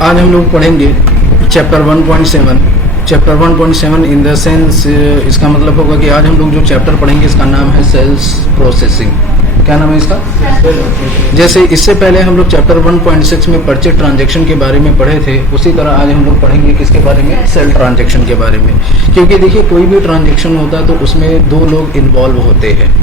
आज हम लोग पढ़ेंगे chapter 1.7। Chapter 1.7 in the sense इसका मतलब होगा कि आज हम लोग जो चैप्टर पढ़ेंगे इसका नाम है सेल्स प्रोसेसिंग। क्या नाम है इसका? जैसे इससे पहले हम लोग चैप्टर 1.6 में परचेज ट्रांजैक्शन के बारे में पढ़े थे, उसी तरह आज हम लोग पढ़ेंगे किसके बारे में? सेल ट्रांजैक्शन के बारे में। क्योंकि देखिए कोई भी ट्रांजैक्शन होता है तो उसमें दो लोग इन्वॉल्व होते हैं।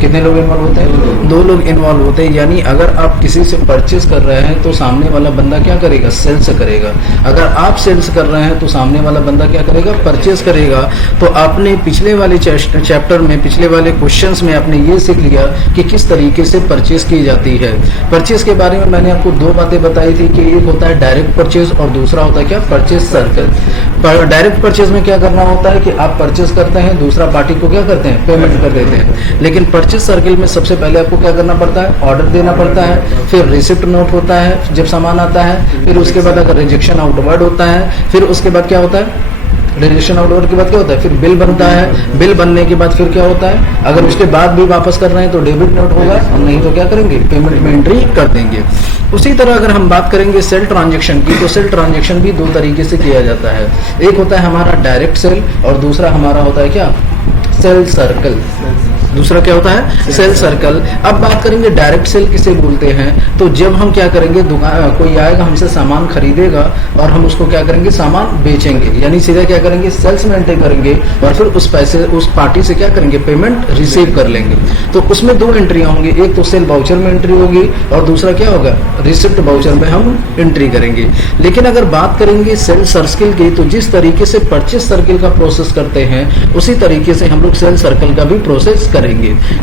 कितने लोग इन्वॉल्व होते हैं? दो लोग इन्वॉल्व होते हैं। यानी अगर आप किसी से परचेज कर रहे हैं तो सामने वाला बंदा क्या करेगा? सेल्स करेगा। अगर आप सेल्स कर रहे हैं तो सामने वाला बंदा क्या करेगा? परचेज करेगा। तो आपने पिछले वाले चैप्टर में, पिछले वाले क्वेश्चंस में आपने ये सीख लिया कि किस तरीके से परचेज की जाती है। परचेज के बारे में मैंने आपको दो बातें बताई थी कि एक होता है डायरेक्ट परचेज और दूसरा होता है क्या? Purchase circle. डायरेक्ट परचेज में क्या करना होता है कि आप परचेज करते हैं, दूसरा पार्टी को क्या करते हैं? पेमेंट कर देते हैं। लेकिन परचेज सर्किल में सबसे पहले आपको क्या करना पड़ता है? ऑर्डर देना पड़ता है, फिर रिसिप्ट नोट होता है जब सामान आता है, फिर उसके बाद अगर रिजेक्शन आउटवर्ड होता है, फिर उसके बाद क्या होता है? रिजेक्शन आउटवर्ड के बाद क्या होता है? फिर बिल बनता है। बिल बनने के बाद फिर क्या होता है? अगर उसके बाद भी वापस कर रहे हैं तो डेबिट नोट होगा, और नहीं तो क्या करेंगे? पेमेंट में एंट्री कर देंगे। उसी तरह अगर हम बात करेंगे सेल ट्रांजैक्शन की, तो सेल ट्रांजैक्शन भी दो तरीके से किया जाता है। एक होता है हमारा डायरेक्ट सेल और दूसरा हमारा होता है क्या? Sale circle. दूसरा क्या होता है? Sale circle. अब बात करेंगे डायरेक्ट सेल किसे बोलते हैं, तो जब हम क्या करेंगे, दुकान कोई आएगा हमसे सामान खरीदेगा और हम उसको क्या करेंगे? सामान बेचेंगे। यानी सीधा क्या करेंगे? सेल्स में एंट्री करेंगे और फिर उस पैसे उस पार्टी से क्या करेंगे? पेमेंट रिसीव कर लेंगे। तो उसमें दो एंट्रियां होंगी, एक तो सेल वाउचर में एंट्री होगी और दूसरा क्या होगा? रिसिप्ट वाउचर में हम एंट्री करेंगे। लेकिन अगर बात करेंगे सेल सर्किल की, तो जिस तरीके से परचेज सर्किल का प्रोसेस करते हैं उसी तरीके से हम लोग सेल सर्कल का भी प्रोसेस करेंगे।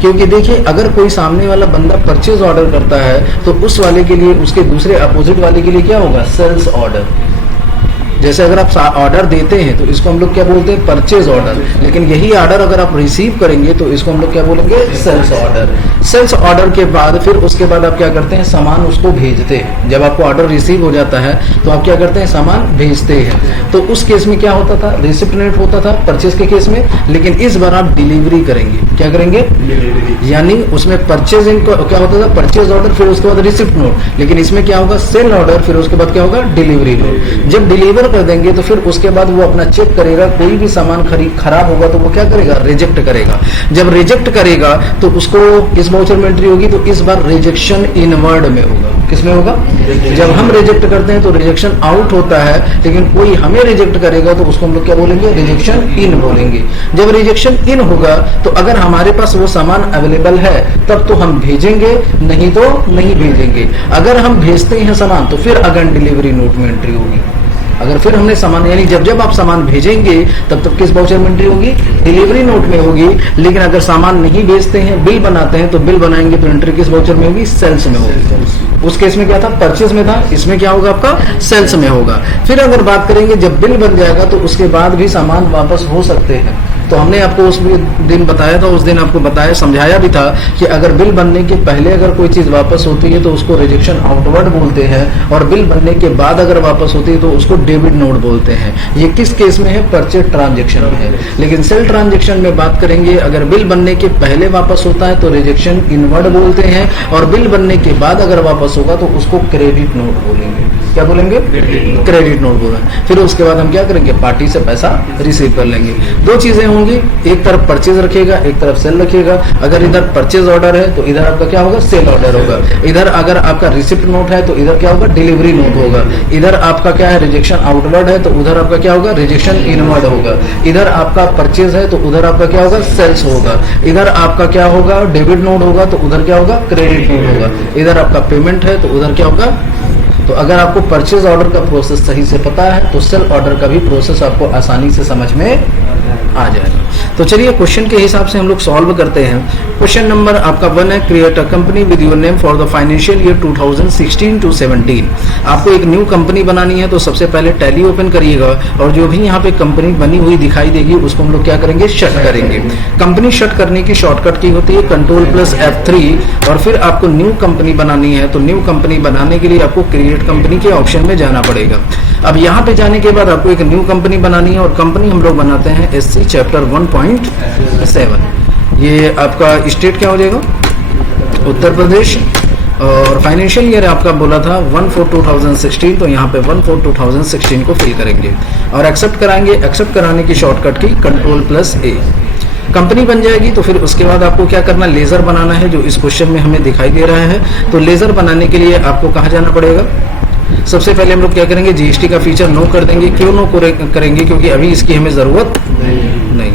क्योंकि देखिए अगर कोई सामने वाला बंदा परचेज ऑर्डर करता है तो उस वाले के लिए, उसके दूसरे अपोजिट वाले के लिए क्या होगा? Sales order. जैसे अगर आप ऑर्डर देते हैं तो इसको हम लोग क्या बोलते हैं? Purchase order. लेकिन यही ऑर्डर अगर आप रिसीव करेंगे तो इसको हम लोग क्या बोलेंगे? Sales order. सेल्स ऑर्डर के बाद फिर उसके बाद आप क्या करते हैं? सामान उसको भेजते हैं। जब आपको ऑर्डर रिसीव हो जाता है तो आप क्या करते हैं? सामान भेजते हैं। तो उस केस में क्या होता था? रिसिप्ट नोट होता था परचेज के केस में, लेकिन इस बार आप डिलीवरी करेंगे। क्या करेंगे? यानी उसमें परचेजिंग क्या होता था? परचेज ऑर्डर, फिर उसके बाद रिसिप्ट नोट। लेकिन इसमें क्या होगा? सेल ऑर्डर, फिर उसके बाद क्या होगा? Delivery note. जब डिलीवर कर देंगे तो फिर उसके बाद वो अपना चेक करेगा, कोई भी सामान खराब होगा तो वो क्या करेगा? रिजेक्ट करेगा। जब रिजेक्ट करेगा तो उसको इस वाउचर में एंट्री होगी, तो इस बार रिजेक्शन इनवर्ड में होगा। किसमें होगा? जब हम रिजेक्ट करते हैं तो रिजेक्शन आउट होता है, लेकिन कोई हमें रिजेक्ट करेगा तो उसको हम लोग क्या बोलेंगे? रिजेक्शन इन बोलेंगे। जब रिजेक्शन इन होगा तो अगर हमारे पास वो सामान अवेलेबल है तब तो हम भेजेंगे, नहीं तो नहीं भेजेंगे। अगर हम भेजते हैं सामान तो फिर अगेन डिलीवरी नोट में एंट्री होगी। अगर फिर हमने सामान, यानी जब आप सामान भेजेंगे तब किस वाउचर में एंट्री होगी? डिलीवरी नोट में होगी। लेकिन अगर सामान नहीं भेजते हैं, बिल बनाते हैं, तो बिल बनाएंगे तो एंट्री किस वाउचर में होगी? सेल्स में होगी। उस केस में क्या था? परचेज में था, इसमें क्या होगा? आपका सेल्स में होगा। फिर अगर बात करेंगे जब बिल बन जाएगा तो उसके बाद भी सामान वापस हो सकते हैं। तो हमने आपको उस दिन बताया था, उस दिन आपको बताया, समझाया भी था कि अगर बिल बनने के पहले अगर कोई चीज वापस होती है तो उसको रिजेक्शन आउटवर्ड बोलते हैं, और बिल बनने के बाद अगर वापस होती है तो उसको डेबिट नोट बोलते हैं। ये किस केस में है? परचेज ट्रांजैक्शन में है। लेकिन सेल ट्रांजैक्शन में बात करेंगे, अगर बिल बनने के पहले वापस होता है तो रिजेक्शन इनवर्ड बोलते हैं, और बिल बनने के बाद अगर वापस होगा तो उसको क्रेडिट नोट बोलेंगे। क्या बोलेंगे? क्रेडिट नोट बोलेंगे। फिर उसके बाद हम क्या करेंगे? पार्टी से पैसा रिसीव कर लेंगे। दो चीजें होंगी, एक तरफ परचेज रखिएगा, एक तरफ सेल रखिएगा। अगर इधर परचेज ऑर्डर है तो इधर आपका क्या होगा? सेल ऑर्डर होगा। इधर अगर आपका रिसिप्ट नोट है तो इधर क्या होगा? डिलीवरी नोट होगा। इधर आपका क्या है? रिजेक्शन आउटवर्ड है तो उधर आपका क्या होगा? रिजेक्शन इनवर्ड होगा। इधर आपका परचेज है तो उधर आपका क्या होगा? सेल्स होगा। इधर आपका क्या होगा? डेबिट नोट होगा तो उधर क्या होगा? क्रेडिट नोट होगा। इधर आपका पेमेंट है तो उधर क्या होगा? तो अगर आपको परचेज ऑर्डर का प्रोसेस सही से पता है तो सेल ऑर्डर का भी प्रोसेस आपको आसानी से समझ में आ जाएगा। तो चलिए क्वेश्चन के हिसाब से हम लोग सॉल्व करते हैं। क्वेश्चन नंबर आपका 1 है, create a company with your name for the financial year 2016 to 17। आपको एक न्यू कंपनी बनानी है तो सबसे पहले टैली ओपन करिएगा और जो भी यहाँ पे कंपनी बनी हुई दिखाई देगी उसको हम लोग क्या करेंगे? शट करेंगे। कंपनी शट करने की शॉर्टकट की होती है Ctrl+F3, और फिर आपको न्यू कंपनी बनानी है तो न्यू कंपनी बनाने के लिए आपको क्रिएट कंपनी के ऑप्शन में जाना पड़ेगा। अब यहाँ पे जाने के बाद आपको एक न्यू कंपनी बनानी है और कंपनी हम लोग बनाते हैं SC चैप्टर 1.7। ये आपका स्टेट क्या हो जाएगा? उत्तर प्रदेश। और फाइनेंशियल ईयर आपका बोला था 1/4/2016, तो यहाँ पे 1/4/2016 को फिल करेंगे और एक्सेप्ट कराएंगे। एक्सेप्ट कराने की शॉर्टकट की Ctrl+A। कंपनी बन जाएगी तो फिर उसके बाद आपको क्या करना, लेजर बनाना है, जो इस क्वेश्चन में हमें दिखाई दे रहा है। तो लेजर बनाने के लिए आपको कहाँ जाना पड़ेगा, सबसे पहले हम लोग क्या करेंगे, जीएसटी का फीचर नो कर देंगे। क्यों नो करेंगे, क्योंकि अभी इसकी हमें जरूरत नहीं।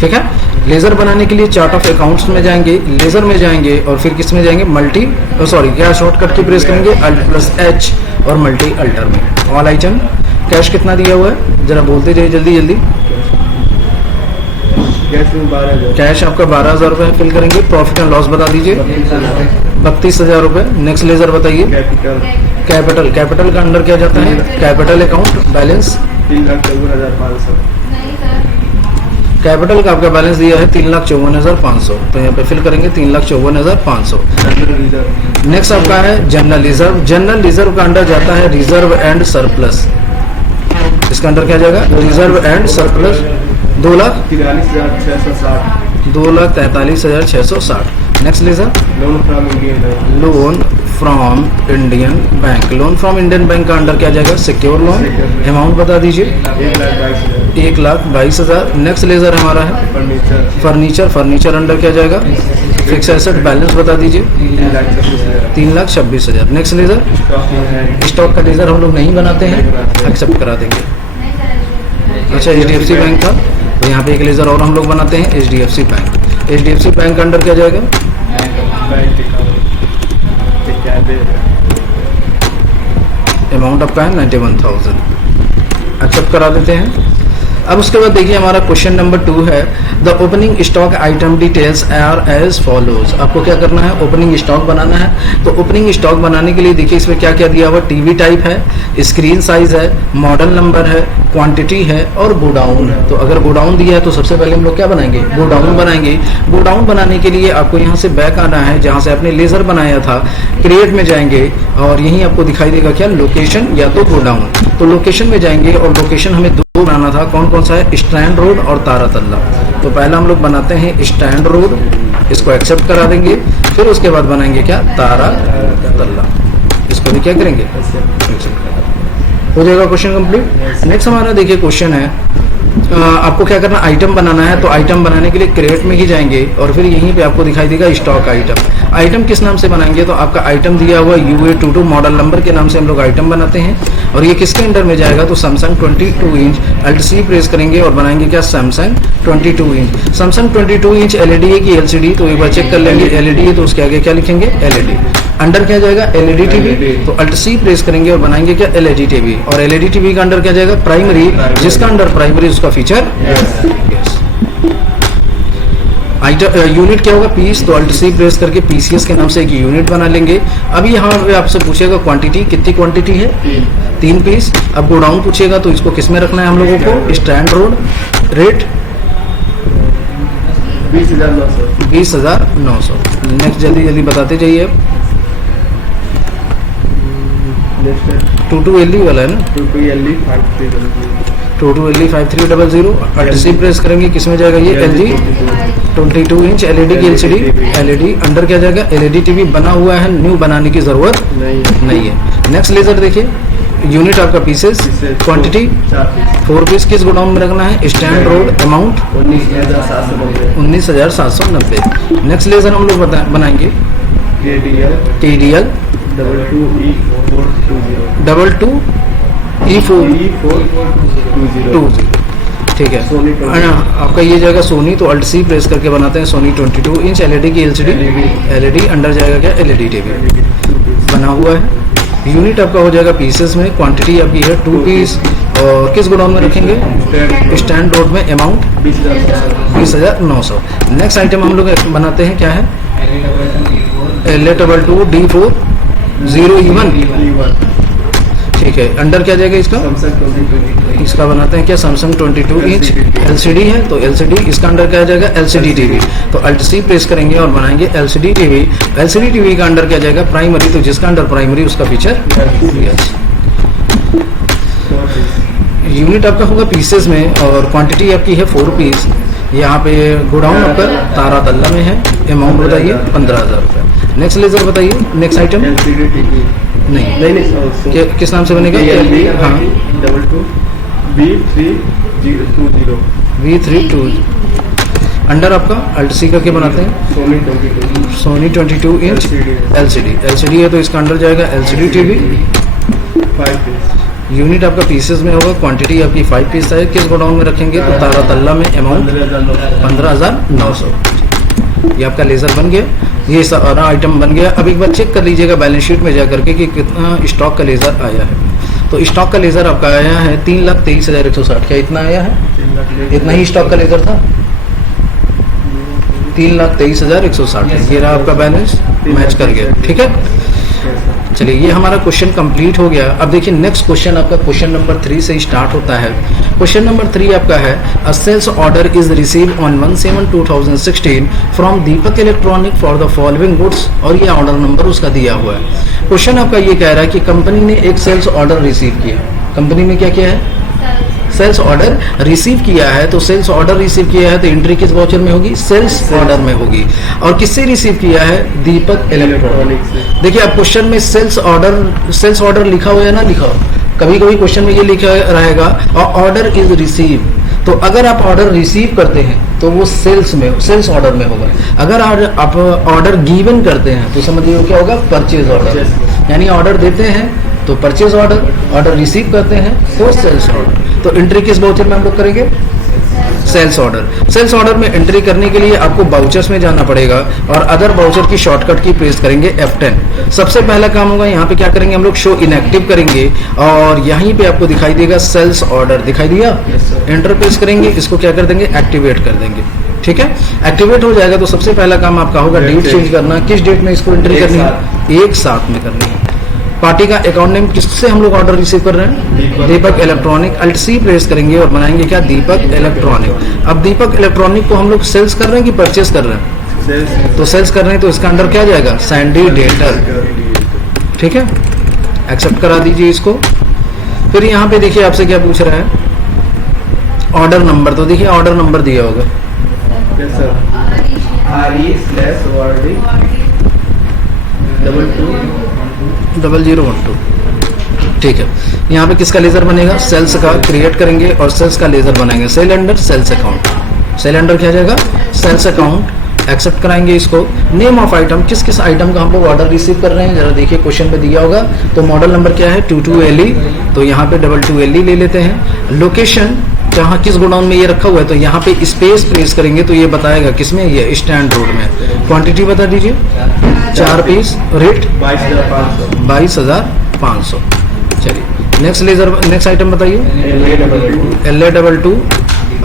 ठीक है, लेजर बनाने के लिए चार्ट ऑफ अकाउंट्स में जाएंगे, लेजर में जाएंगे और फिर किस में जाएंगे, क्या शॉर्टकट की प्रेस करेंगे, Alt+H और मल्टी अल्टर में। ऑल आइटम कैश कितना दिया हुआ है, जरा बोलते जाइए जल्दी जल्दी। कैश आपका 12,000 रुपये फिल करेंगे। प्रॉफिट एंड लॉस बता दीजिए, 32,000 रुपये। नेक्स्ट लेजर बताइए, कैपिटल। कैपिटल का अंडर क्या जाता है, कैपिटल अकाउंट बैलेंस 3,54,500। कैपिटल का आपका बैलेंस दिया है 3,54,500, तो यहाँ पे फिल करेंगे 3,54,500। नेक्स्ट आपका है जनरल रिजर्व। जनरल रिजर्व का अंडर जाता है रिजर्व एंड सरप्लस। इसका अंडर क्या जाएगा, reserve and surplus 2,43,660। 2,43,660। Next ledger, loan from Indian Bank. Loan from Indian Bank का अंडर क्या जाएगा, सिक्योर लोन। अमाउंट बता दीजिए, 1,22,000। नेक्स्ट लेजर हमारा है फर्नीचर। फर्नीचर अंडर क्या जाएगा, फिक्स एसेट। बैलेंस बता दीजिए, 3,26,000। नेक्स्ट लेजर, स्टॉक का लेजर हम लोग नहीं बनाते हैं, एक्सेप्ट करा देंगे। अच्छा, HDFC बैंक था, तो यहाँ पे एक लेजर और हम लोग बनाते हैं, HDFC बैंक। HDFC बैंक का अंडर क्या जाएगा, अमाउंट आपका है 91,000। एक्सेप्ट करा देते हैं। अब उसके बाद देखिए हमारा क्वेश्चन नंबर 2 है, the opening stock item details are as follows. आपको क्या करना है, ओपनिंग स्टॉक बनाना है। तो ओपनिंग स्टॉक बनाने के लिए देखिए इसमें क्या क्या दिया हुआ, टीवी टाइप है, स्क्रीन साइज है, मॉडल नंबर है, क्वांटिटी है और गोडाउन है। तो अगर गोडाउन दिया है तो सबसे पहले हम लोग क्या बनाएंगे, गोडाउन बनाएंगे। गोडाउन बनाने के लिए आपको यहाँ से बैक आना है, जहाँ से आपने लेजर बनाया था, क्रिएट में जाएंगे और यहीं आपको दिखाई देगा क्या, लोकेशन या तो गोडाउन। तो लोकेशन में जाएंगे और लोकेशन हमें दो बनाना था, कौन कौन सा है, स्टैंड रोड और तारातल्ला। तो पहला हम लोग बनाते हैं स्टैंड रोड, इसको एक्सेप्ट करा देंगे। फिर उसके बाद बनाएंगे क्या, तारातल्ला, इसको भी क्या करेंगे, एक्सेप्ट करा। हो जाएगा क्वेश्चन कंप्लीट। नेक्स्ट हमारा देखिए क्वेश्चन है, आपको क्या करना, आइटम बनाना है। तो आइटम बनाने के लिए क्रिएट में ही जाएंगे और फिर यहीं पे आपको दिखाई देगा स्टॉक आइटम। आइटम किस नाम से बनाएंगे, तो आपका आइटम दिया हुआ UA22 मॉडल नंबर के नाम से हम लोग आइटम बनाते हैं। और ये किसके अंडर में जाएगा, तो सैमसंग 22 इंच। Alt+C प्रेस करेंगे और बनाएंगे क्या, Samsung 22 inch. Samsung 22 inch LED है कि LCD, तो एक बार चेक कर लेंगे, LED है तो उसके आगे क्या लिखेंगे, LED। अंडर क्या जाएगा, LED TV। तो Alt+C प्रेस करेंगे और बनाएंगे क्या, LED TV। और LED TV का अंडर क्या जाएगा, प्राइमरी। जिसका अंडर प्राइमरी उसका फीचर यस। यूनिट क्या होगा, पीस। तो Alt+C प्रेस करके PCS के नाम से एक यूनिट बना लेंगे। अभी यहाँ पे आपसे पूछेगा क्वांटिटी, कितनी क्वांटिटी है, 3 पीस। अब गोडाउन पूछेगा तो इसको किस में रखना है हम लोगों को, स्टैंड रोड। रेट 20,900। नेक्स्ट जल्दी जल्दी बताते जाइए। 22LE वाला है ना, 22LE5300। Alt+C प्रेस करेंगे, किस में जाएगा ये, LG 22 इंच LED की LCD। LED अंडर क्या जाएगा, LED TV बना हुआ है, न्यू बनाने की जरूरत नहीं है। नेक्स्ट लेजर देखिए, यूनिट आपका पीसेस, क्वांटिटी 4 पीस। किस गोडाउन में रखना है, stand road. Amount 19,790। Next ledger हम लोग बनाएंगे KDL 22E420। ठीक है, आपका ये जाएगा सोनी। तो Alt+C प्रेस करके बनाते हैं सोनी 22 इंच LED की LCD। LED अंडर जाएगा क्या, LED TV बना हुआ है। यूनिट आपका हो जाएगा पीसेस में। क्वांटिटी आपकी है 2 पीस। और किस गोडाउन में रखेंगे, स्टैंड रोड में। अमाउंट 20,900। नेक्स्ट आइटम हम लोग बनाते हैं, क्या है, LA22D401। ठीक है, अंडर क्या जाएगा इसका, इसका बनाते हैं क्या, सैमसंग 22 इंच LCD है। तो LCD, इसका अंडर क्या जाएगा, LCD TV। तो Alt+C प्रेस करेंगे और बनाएंगे LCD TV। LCD TV का अंडर क्या जाएगा, प्राइमरी। तो जिसका अंडर प्राइमरी उसका फीचर यस। यूनिट आपका होगा पीसेस में और क्वांटिटी आपकी है 4 पीस। यहाँ पे गोडाउन आपका तारातल्ला में है। अमाउंट बताइए 15,000 रुपये। नेक्स्ट लेजर बताइए, नेक्स्ट आइटम। LCD TV नहीं, नहीं किस नाम से बनेगा? हाँ, LB 22B320 V32 अंडर आपका अल्टसी करके बनाते हैं। Sony 22 सोनी 22 इंच LCD है तो इसका अंडर जाएगा LCD TV। 5 piece यूनिट आपका पीसेस में होगा, क्वांटिटी आपकी 5 पीस है। किस गोडाउन में रखेंगे? तो तारातल्ला में। अमाउंट 15,900। ये आपका लेजर बन गया, ये सारा आइटम बन गया। अब एक बार चेक कर लीजिएगा बैलेंस शीट में जा करके कि कितना स्टॉक का लेजर आया है। तो स्टॉक का लेजर आपका आया है 3,23,160। क्या इतना आया है? इतना ही स्टॉक का लेजर था, 3,23,160। ये रहा आपका बैलेंस, मैच कर गया। ठीक है, चलिए ये हमारा क्वेश्चन कंप्लीट हो गया। अब देखिए नेक्स्ट क्वेश्चन आपका क्वेश्चन नंबर 3 से स्टार्ट होता है। क्वेश्चन नंबर 3 आपका है a sales order is receive on 1/7/2016 from Deepak electronic for the following goods, और ये ऑर्डर नंबर उसका दिया हुआ है। क्वेश्चन आपका ये कह रहा है कि कंपनी ने एक सेल्स ऑर्डर रिसीव किया। कंपनी ने क्या किया है? सेल्स ऑर्डर रिसीव किया है। तो सेल्स ऑर्डर रिसीव किया है तो एंट्री किस वाउचर में होगी? सेल्स ऑर्डर में होगी। और किससे रिसीव किया है? दीपक इलेक्ट्रॉनिक। देखिए अब क्वेश्चन में सेल्स ऑर्डर लिखा हो या ना लिखा हो, कभी कभी क्वेश्चन में ये लिखा रहेगा ऑर्डर इज रिसीव। तो अगर आप ऑर्डर रिसीव करते हैं तो वो सेल्स ऑर्डर में होगा। अगर आप ऑर्डर गिवन करते हैं तो समझिए क्या होगा? Purchase order. यानी ऑर्डर देते हैं तो परचेज ऑर्डर रिसीव करते हैं तो सेल्स ऑर्डर। तो एंट्री किस वाउचर में हम लोग करेंगे? Sales order. सेल्स ऑर्डर में एंट्री करने के लिए आपको बाउचर्स में जाना पड़ेगा और अदर बाउचर की शॉर्टकट की प्रेस करेंगे F10। सबसे पहला काम होगा यहाँ पे क्या करेंगे हम लोग? शो इनएक्टिव करेंगे और यहीं पे आपको दिखाई देगा सेल्स ऑर्डर। दिखाई दिया? एंटर प्रेस करेंगे, इसको क्या कर देंगे? एक्टिवेट कर देंगे। ठीक है, एक्टिवेट हो जाएगा तो सबसे पहला काम आपका होगा डेट चेंज करना। किस डेट में इसको एंट्री करनी है? एक साथ में करनी है। पार्टी का अकाउंट नेम किससे हम लोग ऑर्डर रिसीव कर रहे हैं? दीपक इलेक्ट्रॉनिक। अल्ट सी प्रेस करेंगे और बनाएंगे क्या? दीपक इलेक्ट्रॉनिक। अब दीपक इलेक्ट्रॉनिक को हम लोग सेल्स कर रहे हैं कि परचेस कर रहे हैं? तो सेल्स कर रहे हैं तो इसका अंडर क्या जाएगा? Sandy debtor. ठीक है, एक्सेप्ट करा दीजिए इसको। फिर यहाँ पे देखिए आपसे क्या पूछ रहा है? Order number. तो देखिए ऑर्डर नंबर दिया होगा RE/220012। ठीक है, यहाँ पे किसका लेजर बनेगा? सेल्स का क्रिएट करेंगे और सेल्स का लेजर बनाएंगे। Sale under sales account. Sale under क्या जाएगा? Sales account. एक्सेप्ट कराएंगे इसको। नेम ऑफ आइटम, किस किस आइटम का हम लोग ऑर्डर रिसीव कर रहे हैं जरा देखिए, क्वेश्चन में दिया होगा। तो मॉडल नंबर क्या है? 22LE। तो यहाँ पे 22LE ले लेते हैं। लोकेशन जहाँ किस गोडाउन में ये रखा हुआ है तो यहाँ पे स्पेस प्रेस करेंगे तो ये बताएगा किसमें? ये स्टैंड रोड में। क्वांटिटी बता दीजिए। 4 पीस। रेट 22,500। चलिए नेक्स्ट लेजर, नेक्स्ट आइटम बताइए। LA22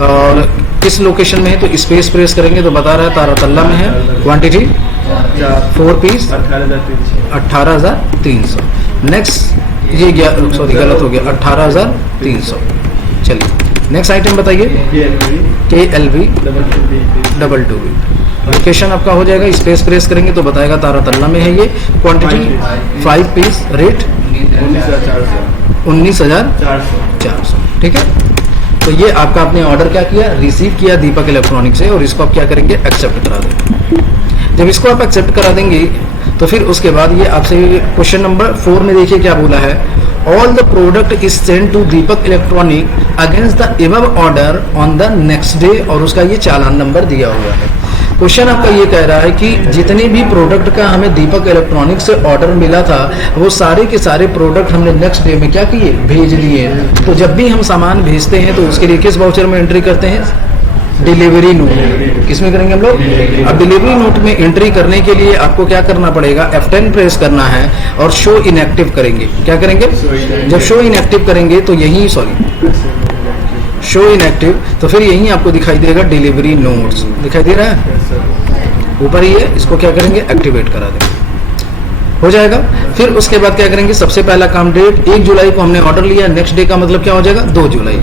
और किस लोकेशन में है? तो स्पेस प्रेस करेंगे तो बता रहा है तारातल्ला में है। Quantity 4 piece 18,300। नेक्स्ट ये गलत हो गया, 18,300। चलिए नेक्स्ट आइटम बताइए। KLB22। लोकेशन आपका हो जाएगा, स्पेस प्रेस करेंगे तो बताएगा तारातल्ला में है ये। Quantity 5 piece. रेट 19,400। ठीक है, तो ये आपका आपने ऑर्डर क्या किया? रिसीव किया दीपक इलेक्ट्रॉनिक से और इसको आप क्या करेंगे? एक्सेप्ट करा देंगे। जब इसको आप एक्सेप्ट करा देंगे तो फिर उसके बाद ये आपसे क्वेश्चन नंबर 4 में देखिए क्या बोला है। All the product is send to Deepak electronic against the above order on the next day, और उसका ये चालान नंबर दिया हुआ है। क्वेश्चन आपका ये कह रहा है कि जितने भी प्रोडक्ट का हमें दीपक इलेक्ट्रॉनिक से ऑर्डर मिला था वो सारे के सारे प्रोडक्ट हमने नेक्स्ट डे में क्या किए? भेज दिए। तो जब भी हम सामान भेजते हैं तो उसके लिए किस वाउचर में एंट्री करते हैं? Delivery note. किसमें करेंगे हम लोग? अब डिलीवरी नोट में एंट्री करने के लिए आपको क्या करना पड़ेगा? F10 प्रेस करना है और शो इनएक्टिव करेंगे। क्या करेंगे? जब शो इनएक्टिव करेंगे तो यही शो इनएक्टिव, तो फिर यही आपको दिखाई देगा डिलीवरी नोट्स। दिखाई दे रहा है ऊपर ही है, इसको क्या करेंगे? एक्टिवेट करा देंगे, हो जाएगा। फिर उसके बाद क्या करेंगे? सबसे पहला काम डेट 1 जुलाई को हमने ऑर्डर लिया, नेक्स्ट डे का मतलब क्या हो जाएगा? 2 जुलाई।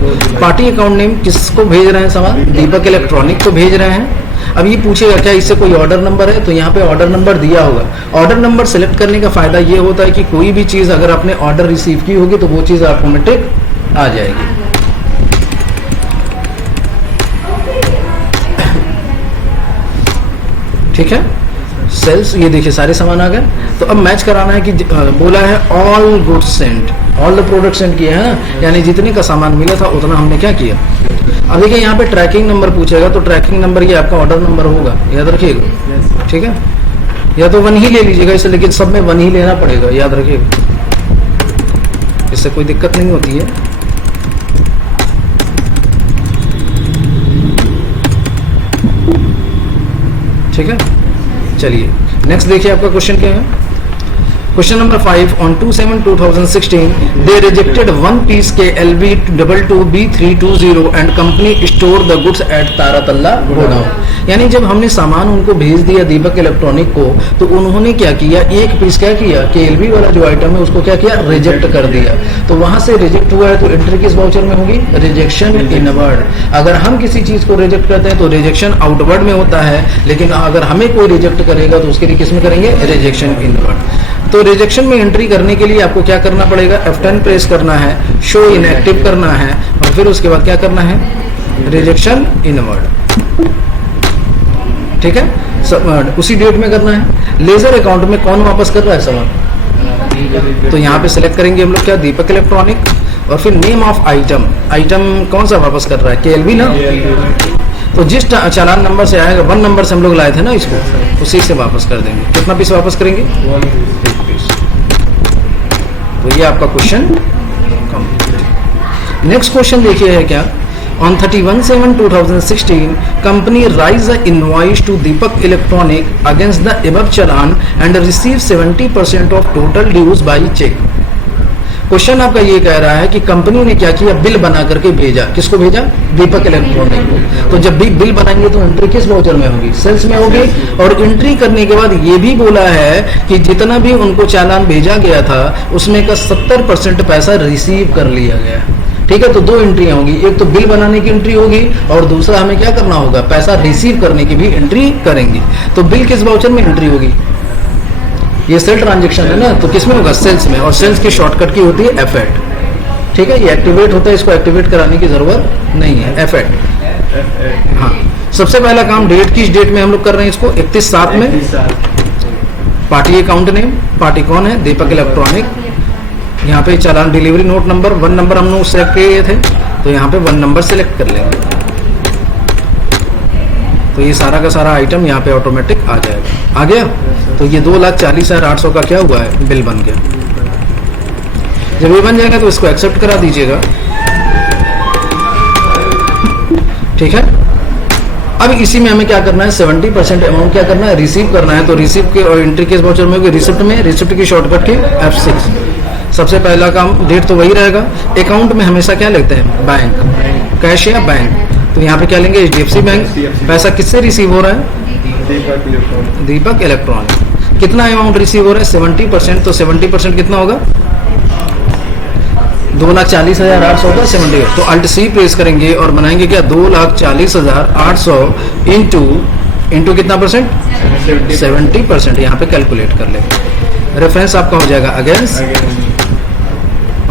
पार्टी अकाउंट नेम किसको भेज रहे हैं सामान? दीपक इलेक्ट्रॉनिक को भेज रहे हैं। अब ये पूछेगा क्या इससे कोई ऑर्डर नंबर है? तो यहाँ पे ऑर्डर नंबर दिया होगा। ऑर्डर नंबर सेलेक्ट करने का फायदा ये होता है कि कोई भी चीज अगर आपने ऑर्डर रिसीव की होगी तो वो चीज ऑटोमेटिक आ जाएगी। ठीक है। सेल्स, ये देखिए सारे सामान आ गए। तो अब मैच कराना है कि बोला है all goods Saint, all the product send किया है ना, यानी जितने का सामान मिला था उतना हमने क्या किया। अब देखिए यहाँ पे ट्रैकिंग नंबर पूछेगा, तो ट्रैकिंग नंबर ये आपका ऑर्डर नंबर होगा, याद रखिएगा, ठीक है। या तो 1 ही ले लीजिएगा इसे, लेकिन सब में 1 ही लेना पड़ेगा, याद रखिएगा, इससे कोई दिक्कत नहीं होती है। ठीक है, चलिए नेक्स्ट देखिए आपका क्वेश्चन क्या है। Question number 5, on 27/2016 they rejected 1 piece के LB22B320 and company store the goods at Taratala godown. यानी जब हमने सामान उनको भेज दिया दीपक इलेक्ट्रॉनिक को, तो उन्होंने क्या किया, 1 पीस क्या किया, KLB वाला जो आइटम है उसको क्या किया, रिजेक्ट कर दिया। तो वहां से रिजेक्ट हुआ है, तो एंट्री किस वाउचर में होगी, रिजेक्शन इनवर्ड। अगर हम किसी चीज को रिजेक्ट करते हैं तो रिजेक्शन आउटवर्ड में होता है, लेकिन अगर हमें कोई रिजेक्ट करेगा तो उसके लिए किस में करेंगे, रिजेक्शन इनवर्ड। तो रिजेक्शन में एंट्री करने के लिए आपको क्या करना पड़ेगा, F10 प्रेस करना है, शो इनएक्टिव करना है, और फिर उसके बाद क्या करना है, रिजेक्शन इनवर्ड। ठीक है, उसी डेट में करना है। लेजर अकाउंट में कौन वापस कर रहा है सामान, तो यहाँ पे सिलेक्ट करेंगे हम लोग क्या, दीपक इलेक्ट्रॉनिक, और फिर नेम ऑफ आइटम, आइटम कौन सा वापस कर रहा है, KLB ना। तो जिस चालान नंबर से आएगा, 1 नंबर से हम लोग लाए थे ना इसको, उसी से वापस कर देंगे। कितना पीस वापस करेंगे, 1 पीस। तो ये आपका क्वेश्चन कंप्लीट। नेक्स्ट क्वेश्चन देखिए है क्या, on 31/7/2016 company raise the invoice to Deepak electronic against the above challan and receive 70% of total dues by cheque. Question आपका ये कह रहा है कि कंपनी ने क्या किया, बिल बना करके भेजा, किसको भेजा, दीपक इलेक्ट्रॉनिक को। तो जब भी बिल बनाएंगे तो एंट्री किस वाउचर में होगी, सेल्स में होगी। और एंट्री करने के बाद ये भी बोला है कि जितना भी उनको चालान भेजा गया था उसमें का 70% पैसा रिसीव कर लिया गया। ठीक है, तो 2 एंट्रियां होगी, एक तो बिल बनाने की एंट्री होगी और दूसरा हमें क्या करना होगा, पैसा रिसीव करने की भी एंट्री करेंगे। तो बिल किस वाउचर में एंट्री होगी, ये सेल ट्रांजैक्शन है ना, तो किसमें होगा, सेल्स में। और सेल्स की शॉर्टकट की होती है F8। ठीक है, ये एक्टिवेट होता है, इसको एक्टिवेट कराने की जरूरत नहीं है, F8। हाँ, सबसे पहला काम डेट, किस डेट में हम लोग कर रहे हैं इसको, 31/7 में। पार्टी अकाउंट नेम, पार्टी कौन है, दीपक इलेक्ट्रॉनिक। यहाँ पे चालान डिलीवरी नोट नंबर 1 नंबर हम लोग सेलेक्ट किए थे, तो यहाँ पे 1 नंबर सेलेक्ट कर लेंगे। तो ये सारा का सारा आइटम यहाँ पे ऑटोमेटिक आ जाएगा। आ गया, तो ये 2,40,800 का क्या हुआ है, बिल बन गया। जब ये बन जाएगा तो इसको एक्सेप्ट करा दीजिएगा। ठीक है, अब इसी में हमें क्या करना है, 70% अमाउंट क्या करना है, रिसीव करना है। तो रिसीव के और एंट्री किस वाउचर में होगी, रिसिप्ट में। रिसिप्ट की शॉर्टकट की F6। सबसे पहला काम, डेट तो वही रहेगा। अकाउंट में हमेशा क्या लिखते हैं, बैंक, कैश या बैंक। तो यहाँ पे क्या लेंगे, HDFC बैंक। पैसा किससे रिसीव हो रहा है, दीपक इलेक्ट्रॉनिक। कितना अमाउंट रिसीव हो रहा है, 70%। तो 70% कितना होगा, 2,40,800 का 70। तो Alt+C प्रेस करेंगे और बनाएंगे क्या, 2,40,800 इंटू कितना परसेंट, 70%। यहाँ पे कैलकुलेट कर लेंगे। रेफरेंस आपका हो जाएगा अगेंस्ट,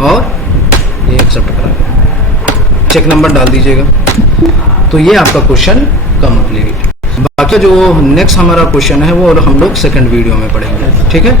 और ये एक्सेप्ट करा, चेक नंबर डाल दीजिएगा। तो ये आपका क्वेश्चन कंप्लीट। बाकी जो नेक्स्ट हमारा क्वेश्चन है वो हम लोग सेकंड वीडियो में पढ़ेंगे। ठीक है।